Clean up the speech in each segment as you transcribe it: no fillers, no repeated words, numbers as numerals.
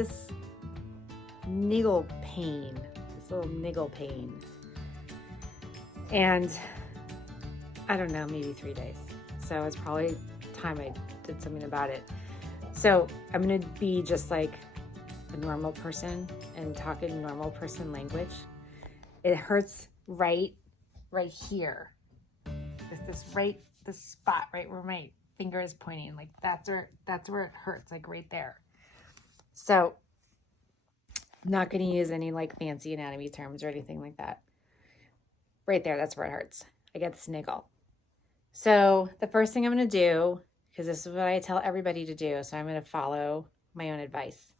this niggle pain, this little niggle pain. And I don't know, maybe 3 days. So it's probably time I did something about it. So I'm going to be just like a normal person and talk in normal person language. It hurts right here. This spot right where my finger is pointing, like that's where it hurts, like right there. So I'm not going to use any like fancy anatomy terms or anything like that. Right there, that's where it hurts. I get this niggle. So the first thing I'm going to do, because this is what I tell everybody to do, so I'm going to follow my own advice,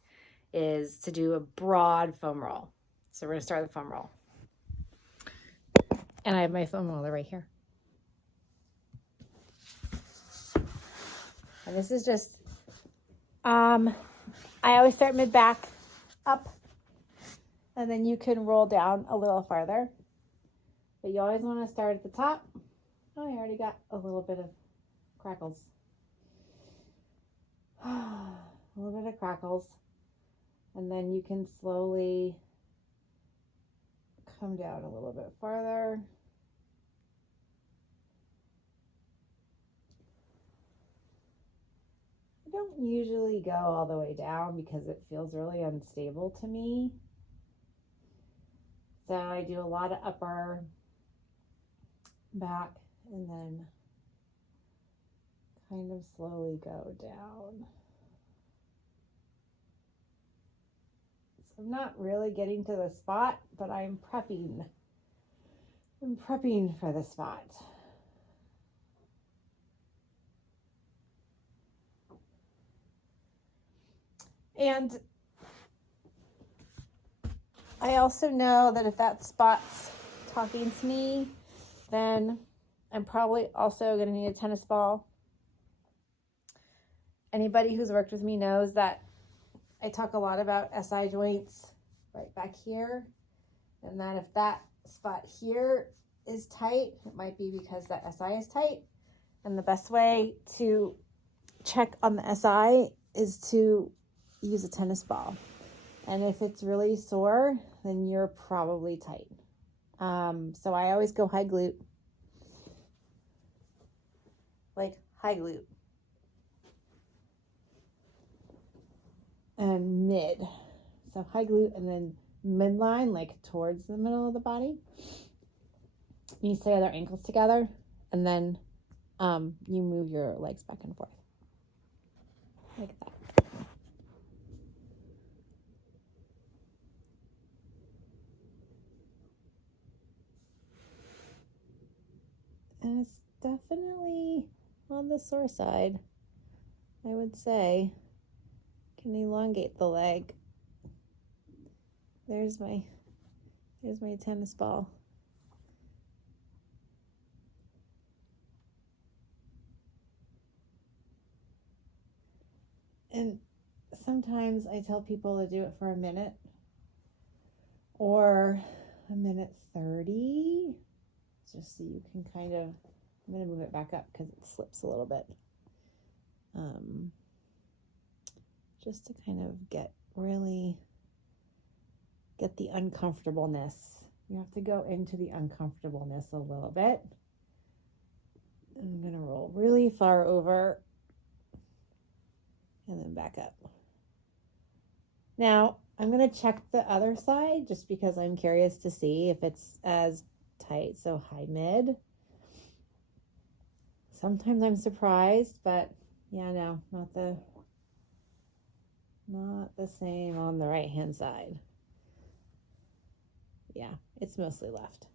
is to do a broad foam roll. So we're going to start with the foam roll. And I have my foam roller right here. And this is just, I always start mid-back up, and then you can roll down a little farther. But you always want to start at the top. Oh, I already got a little bit of crackles. A little bit of crackles. And then you can slowly come down a little bit farther. I don't usually go all the way down because it feels really unstable to me. So I do a lot of upper back and then kind of slowly go down. So I'm not really getting to the spot, but I'm prepping. I'm prepping for the spot. And I also know that if that spot's talking to me, then I'm probably also going to need a tennis ball. Anybody who's worked with me knows that I talk a lot about SI joints right back here. And that if that spot here is tight, it might be because that SI is tight. And the best way to check on the SI is to use a tennis ball. And if it's really sore, then you're probably tight. So I always go high glute. Like high glute. And mid. So high glute and then midline, like towards the middle of the body. You stay with our ankles together, and then you move your legs back and forth. Like that. And it's definitely on the sore side, I would say. Can elongate the leg. There's my tennis ball. And sometimes I tell people to do it for a minute or a minute 30, just so you can kind of, I'm going to move it back up because it slips a little bit. Just to kind of get the uncomfortableness. You have to go into the uncomfortableness a little bit. I'm going to roll really far over and then back up. Now, I'm going to check the other side just because I'm curious to see if it's as tight. So high mid. Sometimes I'm surprised, but yeah, no, not the same on the right hand side. Yeah, it's mostly left.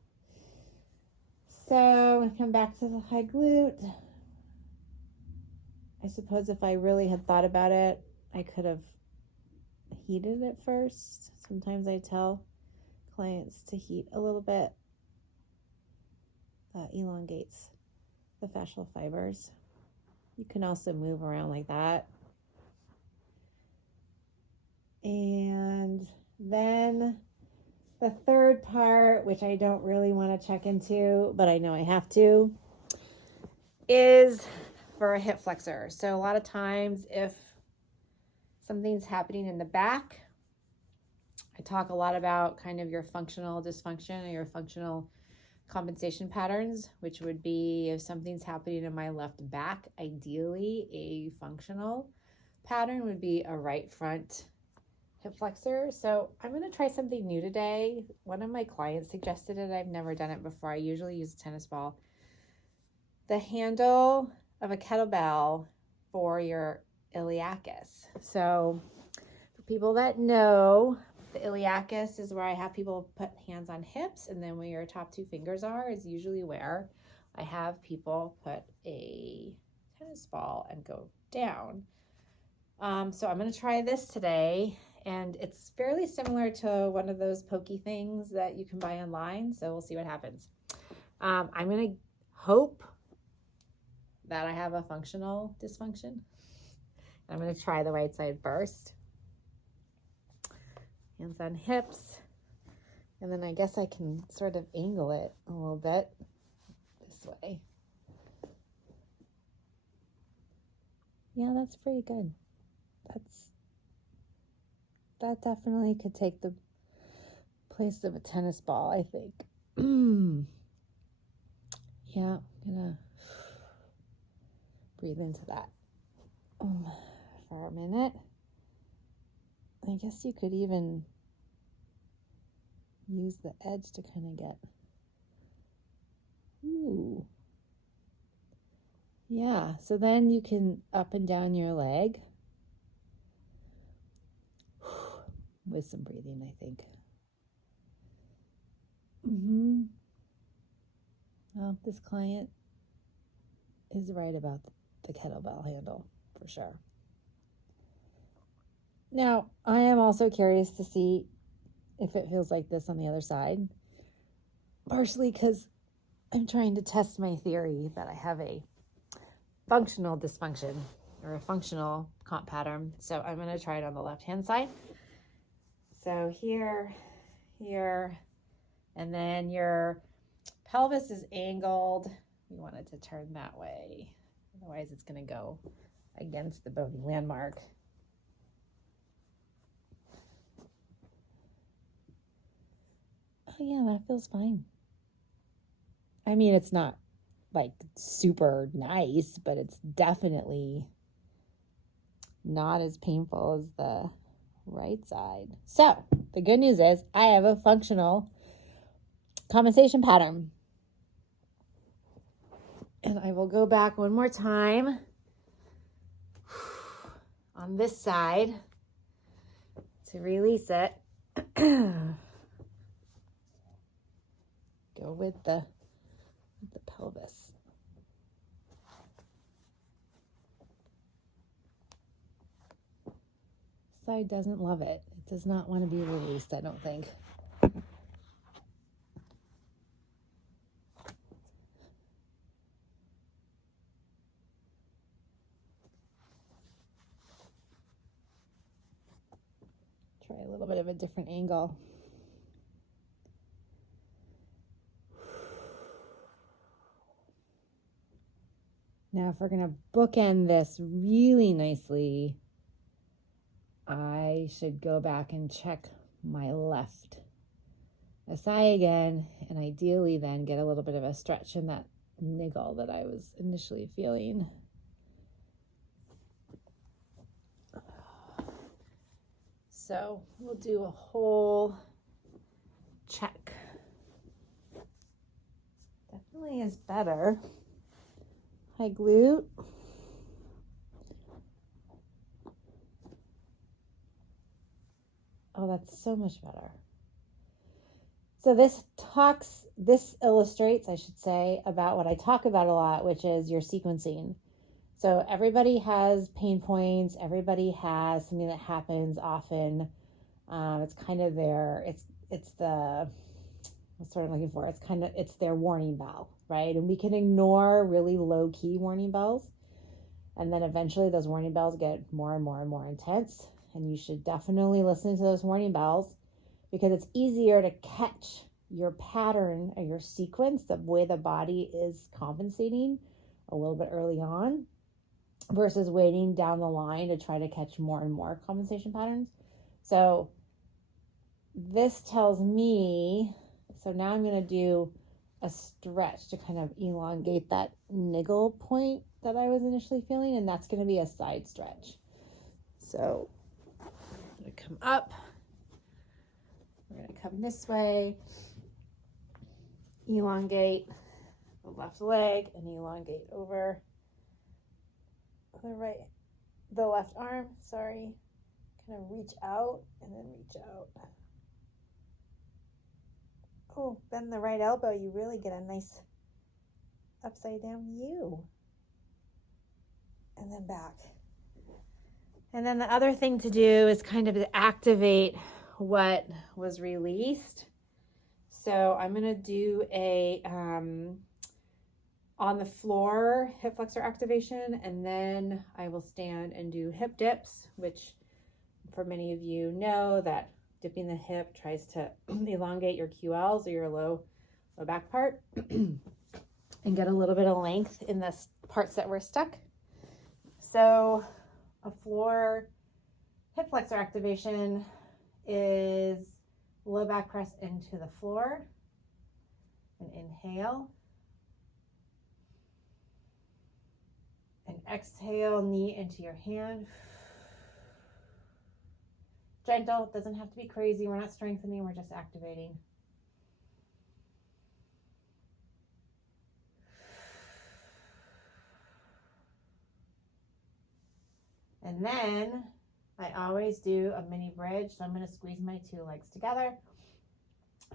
So come back to the high glute. I suppose if I really had thought about it, I could have heated it first. Sometimes I tell clients to heat a little bit. That elongates the fascial fibers. You can also move around like that. And then the third part, which I don't really want to check into, but I know I have to, is for a hip flexor. So a lot of times if something's happening in the back. I talk a lot about kind of your functional dysfunction or your functional compensation patterns, which would be if something's happening in my left back, ideally a functional pattern would be a right front hip flexor. So I'm going to try something new today. One of my clients suggested it. I've never done it before. I usually use a tennis ball. The handle of a kettlebell for your iliacus. So for people that know, the iliacus is where I have people put hands on hips, and then where your top two fingers are is usually where I have people put a tennis ball and go down. So I'm going to try this today, and it's fairly similar to one of those pokey things that you can buy online, so we'll see what happens. I'm going to hope that I have a functional dysfunction. I'm going to try the right side first. Hands on hips. And then I guess I can sort of angle it a little bit this way. Yeah, that's pretty good. That definitely could take the place of a tennis ball, I think. Yeah, I'm gonna breathe into that for a minute. I guess you could even use the edge to kind of get, ooh. Yeah, so then you can up and down your leg with some breathing, I think. Well, this client is right about the kettlebell handle for sure. Now, I am also curious to see if it feels like this on the other side, partially because I'm trying to test my theory that I have a functional dysfunction or a functional comp pattern. So I'm going to try it on the left-hand side. So here, and then your pelvis is angled. We want it to turn that way. Otherwise, it's going to go against the bony landmark. Oh, yeah, that feels fine. I mean, it's not like super nice, but it's definitely not as painful as the right side. So the good news is I have a functional compensation pattern. And I will go back one more time on this side to release it. Go with the pelvis. Side doesn't love it. It does not want to be released, I don't think. Try a little bit of a different angle. Now, if we're going to bookend this really nicely, I should go back and check my left SI again, and ideally then get a little bit of a stretch in that niggle that I was initially feeling. So we'll do a whole check. Definitely is better. High glute. Oh, that's so much better. So this illustrates, I should say, about what I talk about a lot, which is your sequencing. So everybody has pain points. Everybody has something that happens often. It's kind of it's the, what's what I'm looking for? It's their warning bell, right? And we can ignore really low key warning bells. And then eventually those warning bells get more and more and more intense. And you should definitely listen to those warning bells, because it's easier to catch your pattern or your sequence, the way the body is compensating a little bit early on. versus waiting down the line to try to catch more and more compensation patterns. So this tells me, so now I'm going to do a stretch to kind of elongate that niggle point that I was initially feeling, and that's going to be a side stretch. So I'm going to come up, we're going to come this way, elongate the left leg and elongate over the left arm, sorry. Kind of reach out and then reach out. Oh, bend the right elbow, you really get a nice upside down U. And then back. And then the other thing to do is kind of activate what was released. So I'm going to do a on the floor hip flexor activation, and then I will stand and do hip dips, which for many of you know that dipping the hip tries to elongate your QLs or your low back part and get a little bit of length in the parts that were stuck. So a floor hip flexor activation is low back press into the floor and inhale. And exhale, knee into your hand. Gentle, it doesn't have to be crazy. We're not strengthening, we're just activating. And then I always do a mini bridge. So I'm going to squeeze my two legs together.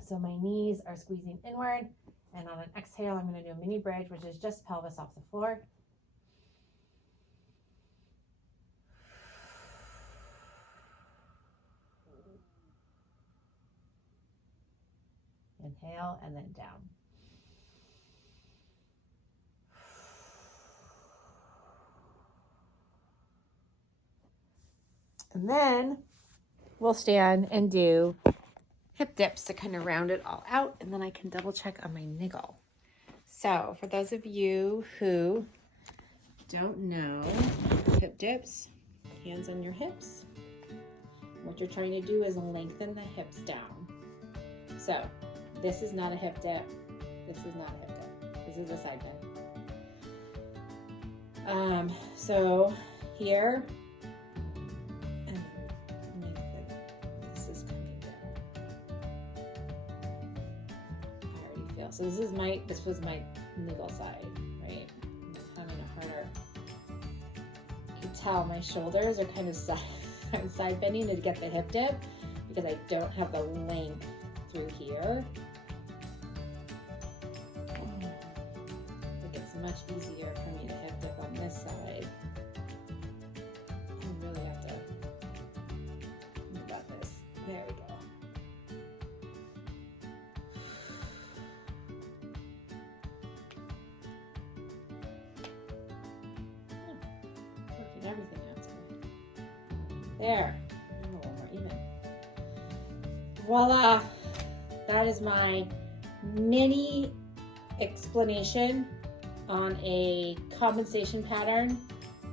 So my knees are squeezing inward. And on an exhale, I'm going to do a mini bridge, which is just pelvis off the floor. Inhale and then down. And then we'll stand and do hip dips to kind of round it all out, and then I can double check on my niggle. So for those of you who don't know hip dips, hands on your hips. What you're trying to do is lengthen the hips down. So this is not a hip dip. This is not a hip dip. This is a side dip. So here, and this is coming down. I already feel. So this was my niggle side, right? I'm having a harder. You can tell my shoulders are kind of side bending to get the hip dip because I don't have the length through here. It gets much easier for me to hip dip on this side. I really have to think about this. There we go. Working everything out. There. A little more even. Voila. That is my mini explanation on a compensation pattern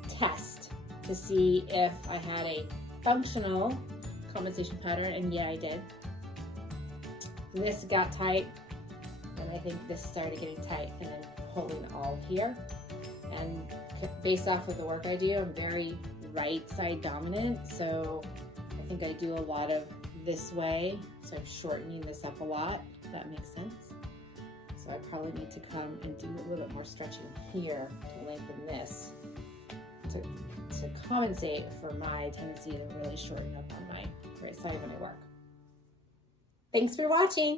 test to see if I had a functional compensation pattern, and yeah, I did. This got tight, and I think this started getting tight and then holding all here. And based off of the work I do, I'm very right side dominant, so I think I do a lot of this way, so I'm shortening this up a lot, if that makes sense. So I probably need to come and do a little bit more stretching here to lengthen this to compensate for my tendency to really shorten up on my right side when I work. Thanks for watching.